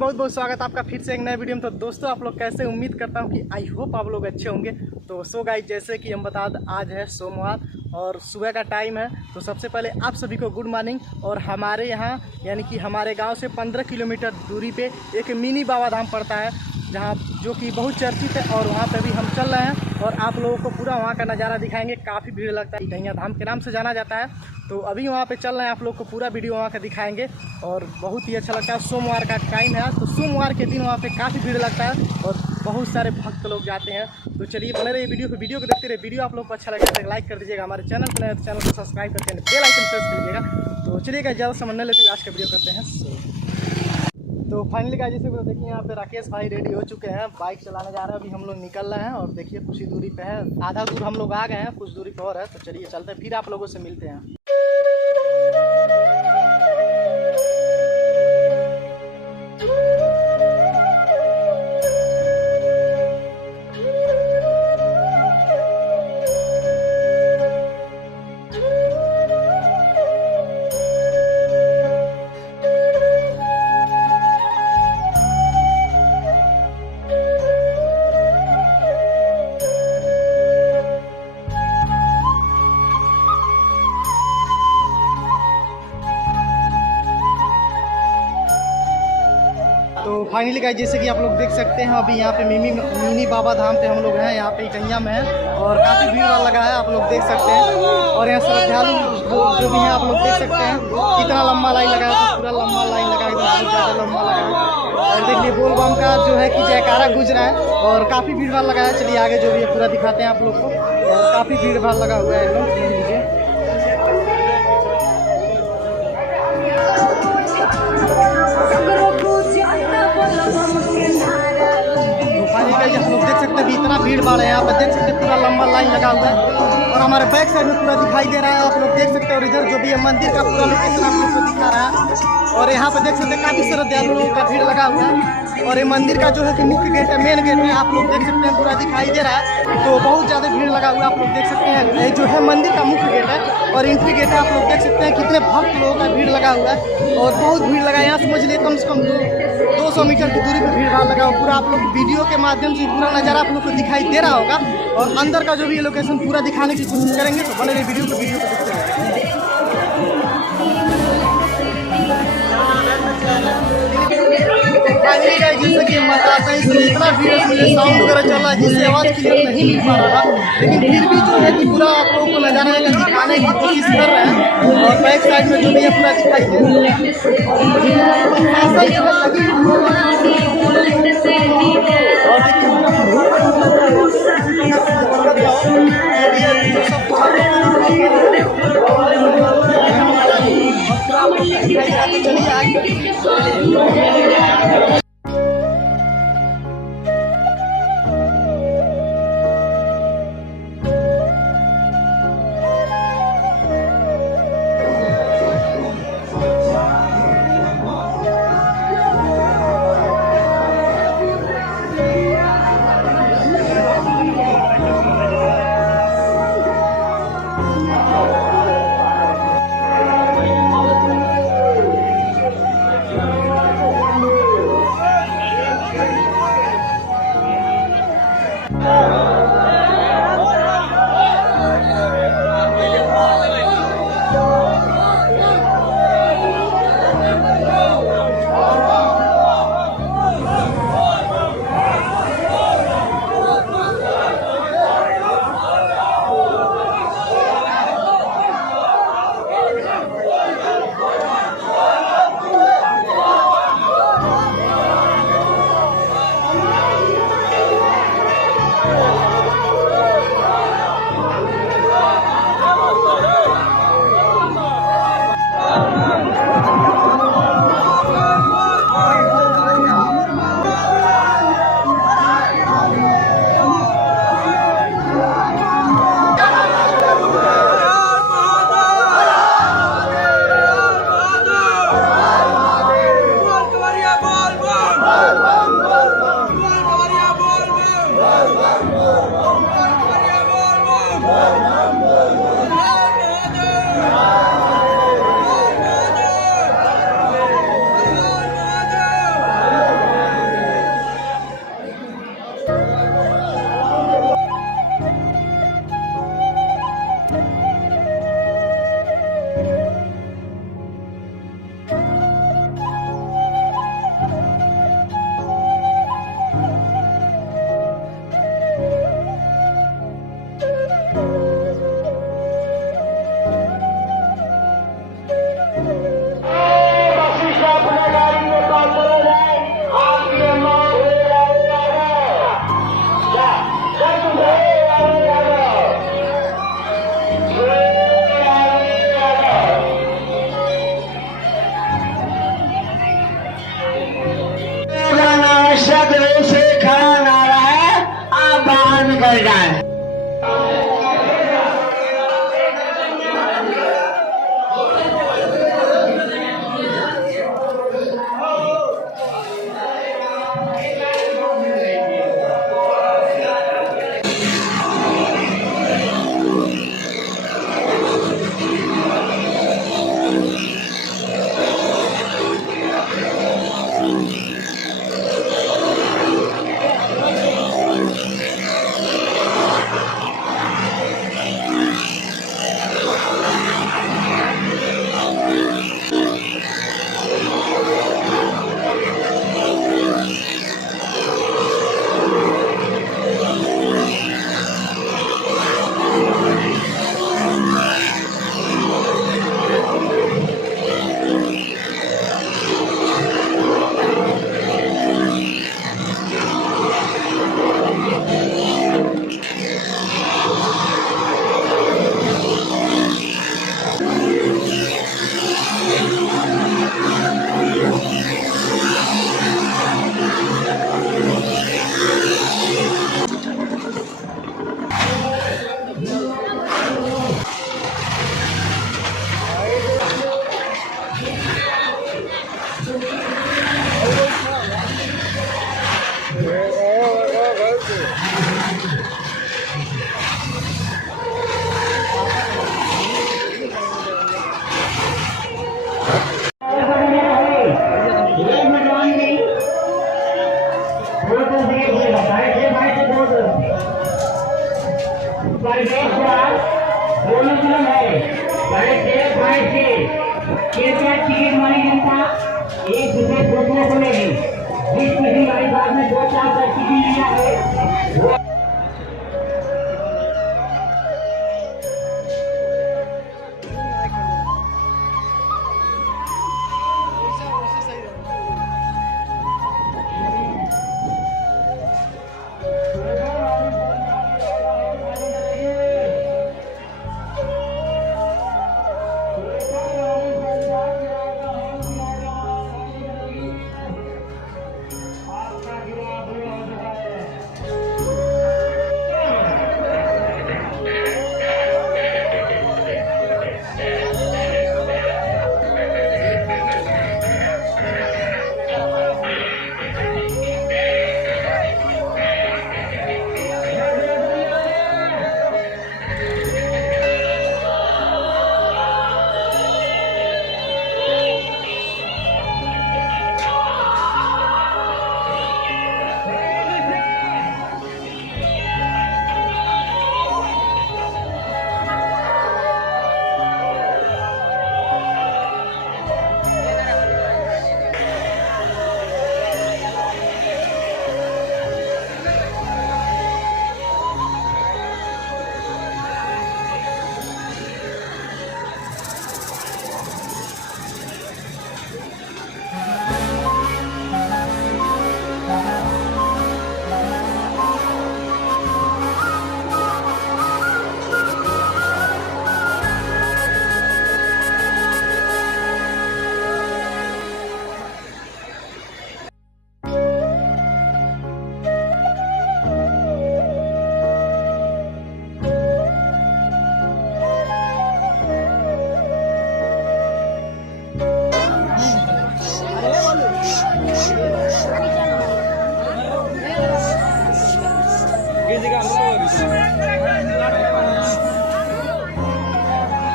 बहुत बहुत स्वागत आपका फिर से एक नए वीडियो में। तो दोस्तों आप लोग कैसे, उम्मीद करता हूँ कि आई होप आप लोग अच्छे होंगे। तो सो गाइस, जैसे कि हम बता दें, आज है सोमवार और सुबह का टाइम है। तो सबसे पहले आप सभी को गुड मॉर्निंग। और हमारे यहाँ यानी कि हमारे गांव से 15 किलोमीटर दूरी पे एक मिनी बाबा धाम पड़ता है, जहाँ जो कि बहुत चर्चित है। और वहाँ पे भी हम चल रहे हैं और आप लोगों को पूरा वहाँ का नज़ारा दिखाएंगे। काफ़ी भीड़ लगता है, गैया धाम के नाम से जाना जाता है। तो अभी वहाँ पे चल रहे हैं, आप लोग को पूरा वीडियो वहाँ का दिखाएंगे और बहुत ही अच्छा लगता है। सोमवार का टाइम है, तो सोमवार के दिन वहाँ पे काफ़ी भीड़ लगता है और बहुत सारे भक्त लोग जाते हैं। तो चलिए बने रहिए वीडियो को देखते रहिए। वीडियो आप लोग को अच्छा लगे तो लाइक कर दीजिएगा, हमारे चैनल पर नए तो चैनल को सब्सक्राइब करके बेल आइकन प्रेस कर लीजिएगा। तो चलिएगा, ज़्यादा समय न लेते आज का वीडियो करते हैं। तो फाइनली का जैसे कि देखिए यहाँ पे राकेश भाई रेडी हो चुके हैं, बाइक चलाने जा रहे हैं। अभी हम लोग निकल रहे हैं और देखिए कुछ ही दूरी पे है, आधा दूर हम लोग आ गए हैं, कुछ दूरी पे और है। तो चलिए चलते हैं, फिर आप लोगों से मिलते हैं। तो फाइनली गाइस, जैसे कि आप लोग देख सकते हैं, अभी यहाँ पे मिनी बाबा धाम पे हम लोग हैं। यहाँ पे गैया में है और काफ़ी भीड़ लगा है, आप लोग देख सकते हैं। और यहाँ श्रद्धालु जो भी हैं आप लोग देख सकते हैं, कितना लंबा लाइन लगा है। तो पूरा लंबा लाइन लगा है, बहुत ज़्यादा लंबा लगा है। और देखिए बोल बम का जो है कि जयकारा गुज रहा है और काफ़ी भीड़ लगा है। चलिए आगे जो भी है पूरा दिखाते हैं आप लोग को। और काफ़ी भीड़ लगा हुआ है एकदम, सुन लीजिए। आप लोग देख सकते हैं इतना भीड़ भाड़ है यहाँ पर, देख सकते हैं पूरा लंबा लाइन लगा हुआ है। और हमारे बैक साइड में पूरा दिखाई दे रहा है, आप लोग देख सकते हैं। और इधर जो भी है मंदिर का पूरा लोकेशन आप लोग को दिखा रहा है। और यहाँ पे देख सकते हैं काफ़ी श्रद्धालु लोगों का भीड़ लगा हुआ है। और ये मंदिर का जो है कि मुख्य गेट है, मेन गेट है, आप लोग देख सकते हैं पूरा दिखाई दे रहा है। तो बहुत ज़्यादा भीड़ लगा हुआ है, आप लोग देख सकते हैं। ये जो है मंदिर का मुख्य गेट है और एंट्री गेट है, आप लोग देख सकते हैं कितने भक्त लोगों का भीड़ लगा हुआ है। और बहुत भीड़ लगा है, यहाँ समझ लिए कम से कम 200 मीटर की दूरी पर भीड़ भाड़ लगा हुआ। पूरा आप लोग वीडियो के माध्यम से पूरा नज़ारा आप लोग को दिखाई दे रहा होगा। और अंदर का जो भी लोकेशन पूरा दिखाने की कोशिश करेंगे। तो बने रहिए वीडियो को देखते हैं। जैसे कि बताते हैं, इतना भीड़ है, साउंड वगैरह चल रहा है जिससे आवाज़ क्लियर नहीं मिल पा रहा था। लेकिन फिर भी जो है कि पूरा आप लोगों को नज़ारा दिखाने की कोशिश कर रहे हैं। और बैक साइड में जो भी है पूरा दिखाई दे रहा है। चलिए आगे। जोर से खड़ा नारा है, आप बाहर निकल जाए। टिकट मारी जनता एक दूसरे सोचने को नहीं, जिस किसी हमारी बात में 2-4 टिकट लिया है।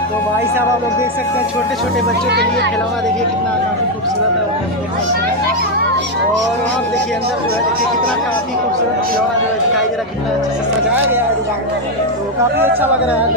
तो भाई साहब आप लोग देख सकते हैं छोटे छोटे बच्चों के लिए खिलौना देखिए कितना काफ़ी खूबसूरत है और आप देखिए अंदर जो है देखिए कितना काफ़ी खूबसूरत खिलौना जो है दिखाई दे रहा है, कितना अच्छे से सजाया गया है दुकान में, तो काफ़ी अच्छा लग रहा है।